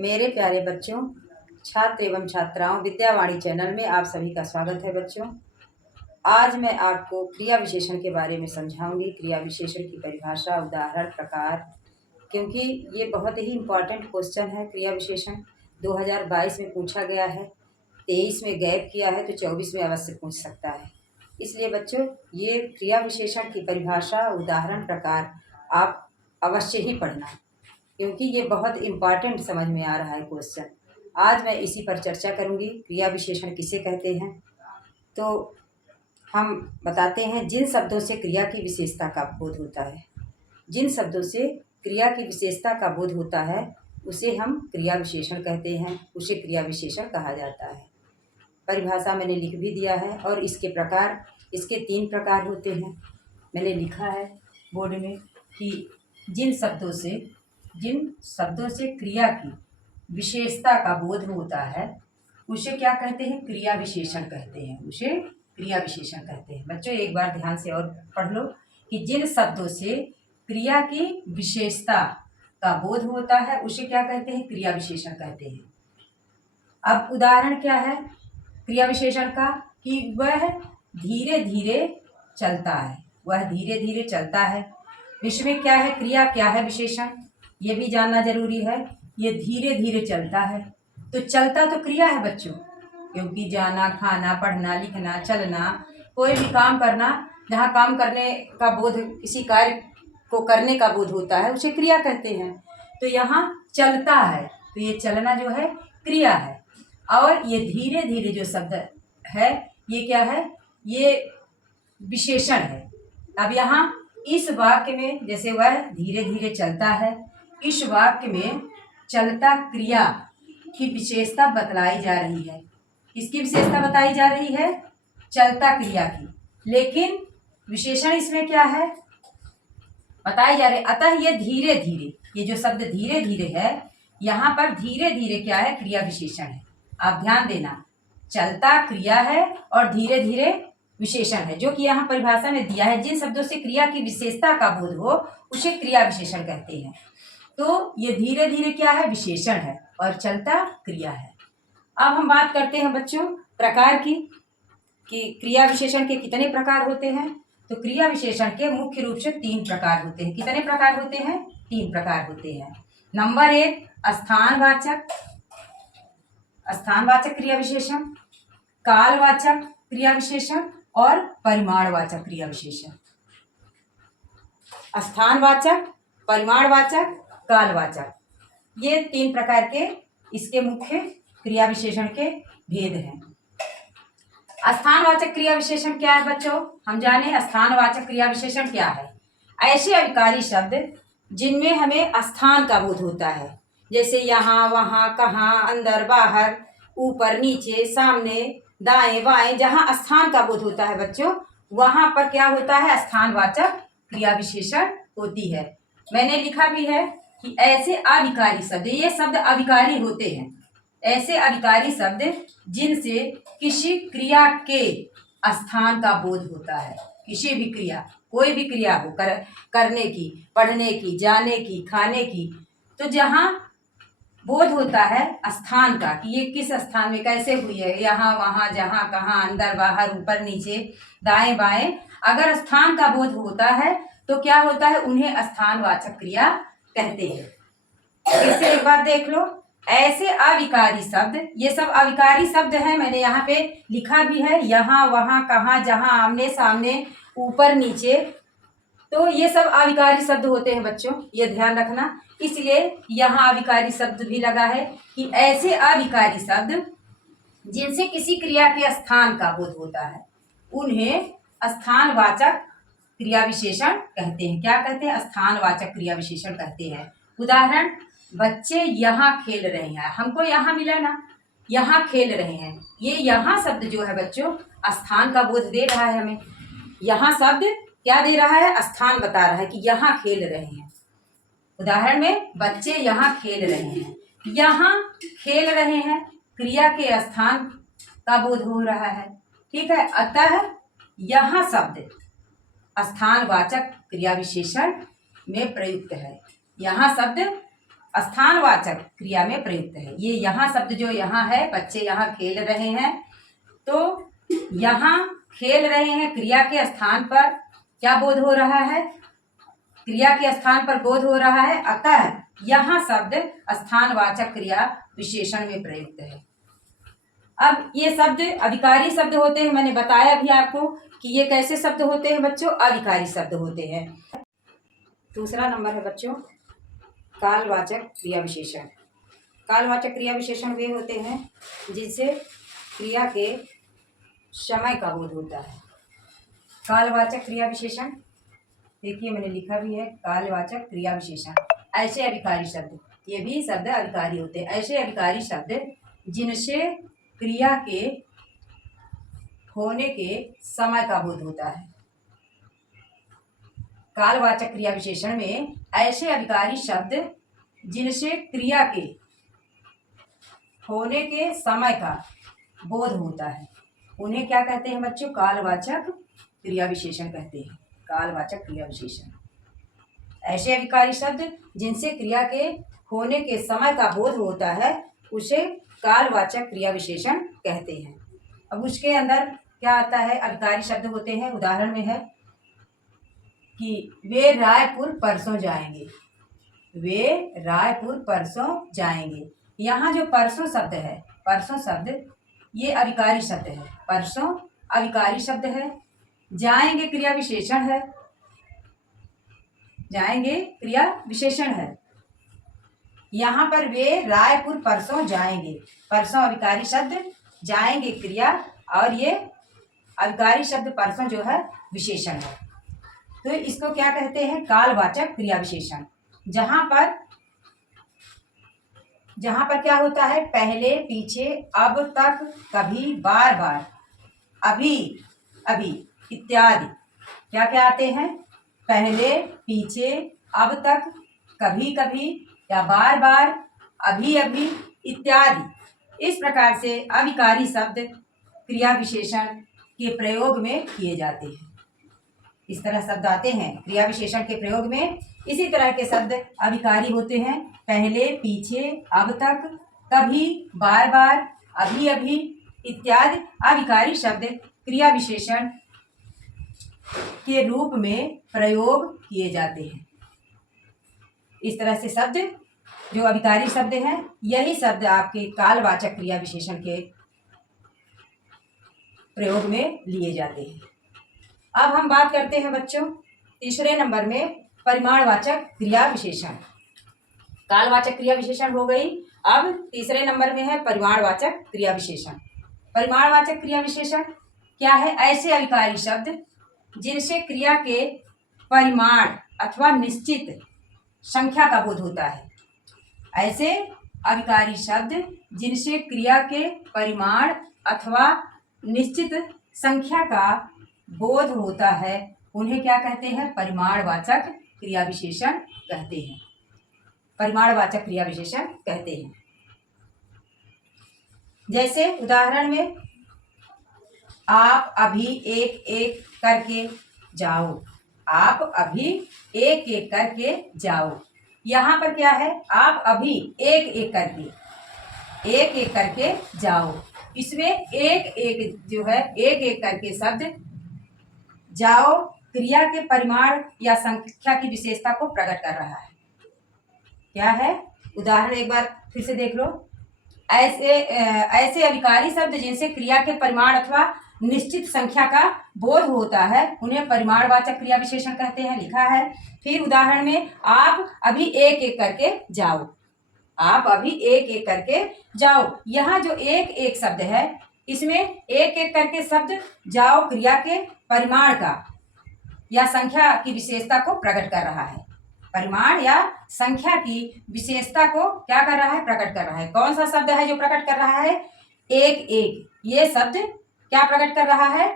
मेरे प्यारे बच्चों, छात्र एवं छात्राओं, विद्यावाणी चैनल में आप सभी का स्वागत है। बच्चों, आज मैं आपको क्रिया विशेषण के बारे में समझाऊंगी। क्रिया विशेषण की परिभाषा, उदाहरण, प्रकार, क्योंकि ये बहुत ही इम्पॉर्टेंट क्वेश्चन है। क्रिया विशेषण 2022 में पूछा गया है, 23 में गैप किया है, तो 24 में अवश्य पूछ सकता है। इसलिए बच्चों, ये क्रिया विशेषण की परिभाषा, उदाहरण, प्रकार आप अवश्य ही पढ़ना, क्योंकि ये बहुत इम्पॉर्टेंट समझ में आ रहा है क्वेश्चन। आज मैं इसी पर चर्चा करूंगी। क्रिया विशेषण किसे कहते हैं, तो हम बताते हैं। जिन शब्दों से क्रिया की विशेषता का बोध होता है, जिन शब्दों से क्रिया की विशेषता का बोध होता है, उसे हम क्रिया विशेषण कहते हैं, उसे क्रिया विशेषण कहा जाता है। परिभाषा मैंने लिख भी दिया है, और इसके प्रकार, इसके 3 प्रकार होते हैं। मैंने लिखा है बोर्ड में कि जिन शब्दों से क्रिया की विशेषता का बोध होता है, उसे क्या कहते हैं? क्रिया विशेषण कहते हैं। उसे क्रिया विशेषण कहते हैं। बच्चों, एक बार ध्यान से और पढ़ लो कि जिन शब्दों से क्रिया की विशेषता का बोध होता है, उसे क्या कहते हैं? क्रिया विशेषण कहते हैं। अब उदाहरण क्या है क्रिया विशेषण का? कि वह धीरे धीरे चलता है। वह धीरे धीरे चलता है। इसमें क्या है? क्रिया क्या है? विशेषण। ये भी जानना जरूरी है। ये धीरे धीरे चलता है, तो चलता तो क्रिया है बच्चों, क्योंकि जाना, खाना, पढ़ना, लिखना, चलना, कोई भी काम करना, जहाँ काम करने का बोध, किसी कार्य को करने का बोध होता है, उसे क्रिया कहते हैं। तो यहाँ चलता है, तो ये चलना जो है क्रिया है। और ये धीरे धीरे जो शब्द है, ये क्या है? ये विशेषण है। अब यहाँ इस वाक्य में, जैसे वह धीरे धीरे चलता है, इस वाक्य में चलता क्रिया की विशेषता बतलाई जा रही है। किसकी विशेषता बताई जा रही है? चलता क्रिया की। लेकिन विशेषण इसमें क्या है? बताई जा रही। अतः ये धीरे धीरे, ये जो शब्द धीरे धीरे है, यहाँ पर धीरे धीरे क्या है? क्रिया विशेषण है। आप ध्यान देना, चलता क्रिया है और धीरे धीरे विशेषण है, जो कि यहाँ परिभाषा में दिया है। जिन शब्दों से क्रिया की विशेषता का बोध हो, उसे क्रिया विशेषण कहते हैं। तो ये धीरे धीरे क्या है? विशेषण है, और चलता क्रिया है। अब हम बात करते हैं बच्चों प्रकार की, कि क्रिया विशेषण के कितने प्रकार होते हैं। तो क्रिया विशेषण के मुख्य रूप से 3 प्रकार होते हैं। कितने प्रकार होते हैं? 3 प्रकार होते हैं। नंबर 1, स्थानवाचक क्रिया विशेषण, कालवाचक क्रिया विशेषण और परिमाणवाचक क्रिया विशेषण। स्थानवाचक, परिमाणवाचक, कालवाचक, ये 3 प्रकार के इसके मुख्य क्रिया विशेषण के भेद हैं। स्थानवाचक क्रिया विशेषण क्या है बच्चों? हम जाने स्थानवाचक क्रिया विशेषण क्या है। ऐसे अविकारी शब्द जिनमें हमें स्थान का बोध होता है, जैसे यहाँ, वहाँ, कहाँ, अंदर, बाहर, ऊपर, नीचे, सामने, दाएं, बाएं, जहाँ स्थान का बोध होता है बच्चों, वहाँ पर क्या होता है? स्थानवाचक क्रिया विशेषण होती है। मैंने लिखा भी है कि ऐसे अविकारी शब्द, ये शब्द अविकारी होते हैं। ऐसे अविकारी शब्द जिनसे किसी क्रिया के स्थान का बोध होता है। किसी भी क्रिया, कोई भी क्रिया हो, करने की, पढ़ने की, जाने की, खाने की, तो जहाँ बोध होता है स्थान का, कि ये किस स्थान में कैसे हुई है, यहाँ, वहाँ, जहाँ, कहाँ, अंदर, बाहर, ऊपर, नीचे, दाएं, बाएं, अगर स्थान का बोध होता है तो क्या होता है? उन्हें स्थानवाचक क्रिया कहते हैं। फिर से एक बार देख लो, ऐसे अविकारी शब्द, ये सब अविकारी शब्द हैं। मैंने यहाँ पे लिखा भी है, यहाँ, वहाँ, कहाँ, जहाँ, आमने सामने, ऊपर, नीचे, तो ये सब अविकारी शब्द होते हैं बच्चों, ये ध्यान रखना। इसलिए यहाँ अविकारी शब्द भी लगा है कि ऐसे अविकारी शब्द जिनसे किसी क्रिया के स्थान का बोध होता है, उन्हें स्थानवाचक क्रिया विशेषण कहते हैं। क्या कहते हैं? स्थानवाचक क्रिया विशेषण कहते हैं। उदाहरण, बच्चे यहाँ खेल रहे हैं। हमको यहाँ मिला ना, यहाँ खेल रहे हैं। ये यहाँ शब्द जो है बच्चों, स्थान का बोध दे रहा है हमें। यहाँ शब्द क्या दे रहा है? स्थान बता रहा है कि यहाँ खेल रहे हैं। उदाहरण में, बच्चे यहाँ खेल रहे हैं। यहाँ खेल रहे हैं, क्रिया के स्थान का बोध हो रहा है। ठीक है, अतः यहाँ शब्द स्थानवाचक क्रिया विशेषण में प्रयुक्त है। यहाँ शब्द स्थानवाचक क्रिया में प्रयुक्त है। ये यहाँ शब्द जो यहाँ है, बच्चे यहाँ खेल रहे हैं, तो यहाँ खेल रहे हैं क्रिया के स्थान पर क्या बोध हो रहा है? क्रिया के स्थान पर बोध हो रहा है, अतः यहाँ शब्द स्थानवाचक क्रिया विशेषण में प्रयुक्त है। अब ये शब्द अविकारी शब्द होते हैं, मैंने बताया भी आपको कि ये कैसे शब्द होते हैं बच्चों, अविकारी शब्द होते हैं। दूसरा नंबर है बच्चों कालवाचक क्रिया विशेषण। कालवाचक क्रिया विशेषण वे होते हैं जिनसे क्रिया के समय का बोध होता है। कालवाचक क्रिया विशेषण देखिए मैंने लिखा भी है, कालवाचक क्रिया विशेषण। ऐसे अविकारी शब्द, ये भी शब्द अविकारी होते हैं। ऐसे अविकारी शब्द जिनसे क्रिया के होने के समय का बोध होता है। कालवाचक क्रिया विशेषण में ऐसे अविकारी शब्द जिनसे क्रिया के होने के समय का बोध होता है, उन्हें क्या कहते हैं बच्चों? कालवाचक क्रिया विशेषण कहते हैं। कालवाचक क्रिया विशेषण ऐसे अविकारी शब्द जिनसे क्रिया के होने के समय का बोध होता है, उसे कालवाचक क्रिया विशेषण कहते हैं। अब उसके अंदर क्या आता है? अविकारी शब्द होते हैं। उदाहरण में है कि वे रायपुर परसों जाएंगे। वे रायपुर परसों जाएंगे। यहाँ जो परसों शब्द है, परसों शब्द ये अविकारी शब्द है। परसों अविकारी शब्द है। जाएंगे क्रिया विशेषण है। जाएंगे क्रिया विशेषण है। यहाँ पर वे रायपुर परसों जाएंगे, परसों अविकारी शब्द, जाएंगे क्रिया, और ये अविकारी शब्द परसों जो है विशेषण है। तो इसको क्या कहते हैं? कालवाचक क्रिया विशेषण। जहाँ पर क्या होता है? पहले, पीछे, अब तक, कभी, बार बार, अभी, अभी इत्यादि क्या क्या आते हैं? पहले, पीछे, अब तक, कभी कभी या बार बार, अभी अभी इत्यादि। इस प्रकार से अविकारी शब्द क्रिया विशेषण के प्रयोग में किए जाते हैं। इस तरह शब्द आते हैं क्रिया विशेषण के प्रयोग में। इसी तरह के शब्द अविकारी होते हैं। पहले, पीछे, अब तक, कभी, बार बार, अभी अभी इत्यादि अविकारी शब्द क्रिया विशेषण के रूप में प्रयोग किए जाते हैं। इस तरह से शब्द जो अविकारी शब्द हैं, यही शब्द आपके कालवाचक क्रिया विशेषण के प्रयोग में लिए जाते हैं। अब हम बात करते हैं बच्चों तीसरे नंबर में परिमाणवाचक क्रिया विशेषण। कालवाचक क्रिया विशेषण हो गई। अब तीसरे नंबर में है परिमाणवाचक क्रिया विशेषण। परिमाणवाचक क्रिया विशेषण क्या है? ऐसे अविकारी शब्द जिनसे क्रिया के परिमाण अथवा निश्चित संख्या का बोध होता है। ऐसे अविकारी शब्द जिनसे क्रिया के परिमाण अथवा निश्चित संख्या का बोध होता है, उन्हें क्या कहते हैं? परिमाणवाचक क्रिया विशेषण कहते हैं। परिमाणवाचक क्रिया विशेषण कहते हैं। जैसे उदाहरण में, आप अभी एक एक करके जाओ। आप अभी एक एक करके जाओ। यहाँ पर क्या है? आप अभी एक एक करके जाओ। इसमें एक एक जो है, एक एक करके शब्द जाओ क्रिया के परिमाण या संख्या की विशेषता को प्रकट कर रहा है। क्या है? उदाहरण एक बार फिर से देख लो। ऐसे अविकारी शब्द जिनसे क्रिया के परिमाण अथवा निश्चित संख्या का बोध होता है, उन्हें परिमाणवाचक क्रिया विशेषण कहते हैं। लिखा है फिर उदाहरण में, आप अभी एक एक करके जाओ। आप अभी एक एक करके जाओ। यहाँ जो एक एक शब्द है, इसमें एक एक करके शब्द जाओ क्रिया के परिमाण का या संख्या की विशेषता को प्रकट कर रहा है। परिमाण या संख्या की विशेषता को क्या कर रहा है? प्रकट कर रहा है। कौन सा शब्द है जो प्रकट कर रहा है? एक एक। ये शब्द क्या प्रकट कर रहा है?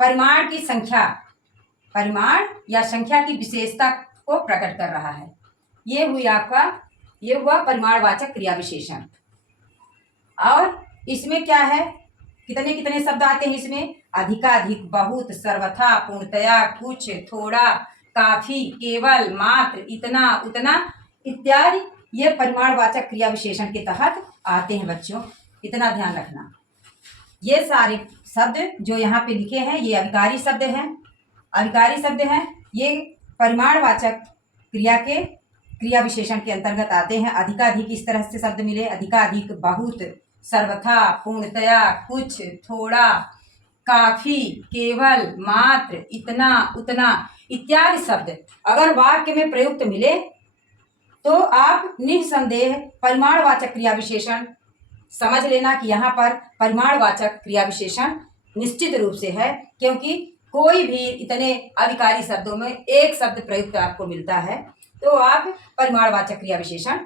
परिमाण की संख्या, परिमाण या संख्या की विशेषता को प्रकट कर रहा है। ये हुआ परिमाणवाचक क्रिया विशेषण। और इसमें क्या है? कितने कितने शब्द आते हैं इसमें? अधिकाधिक, बहुत, सर्वथा, पूर्णतया, कुछ, थोड़ा, काफी, केवल, मात्र, इतना, उतना इत्यादि ये परिमाणवाचक क्रिया विशेषण के तहत आते हैं बच्चों, इतना ध्यान रखना। ये सारे शब्द जो यहाँ पे लिखे हैं ये अभिकारी शब्द हैं। अभिकारी शब्द हैं, ये परिमाणवाचक क्रिया के क्रिया विशेषण के अंतर्गत आते हैं। अधिकाधिक इस तरह से शब्द मिले, अधिकाधिक, बहुत, सर्वथा, पूर्णतया, कुछ, थोड़ा, काफी, केवल, मात्र, इतना, उतना इत्यादि शब्द अगर वाक्य में प्रयुक्त मिले तो आप निसंदेह परिमाणवाचक क्रिया विशेषण समझ लेना कि यहाँ पर परिमाणवाचक क्रिया विशेषण निश्चित रूप से है, क्योंकि कोई भी इतने अभिकारी शब्दों में एक शब्द प्रयुक्त आपको मिलता है तो आप परिमाणवाचक क्रिया विशेषण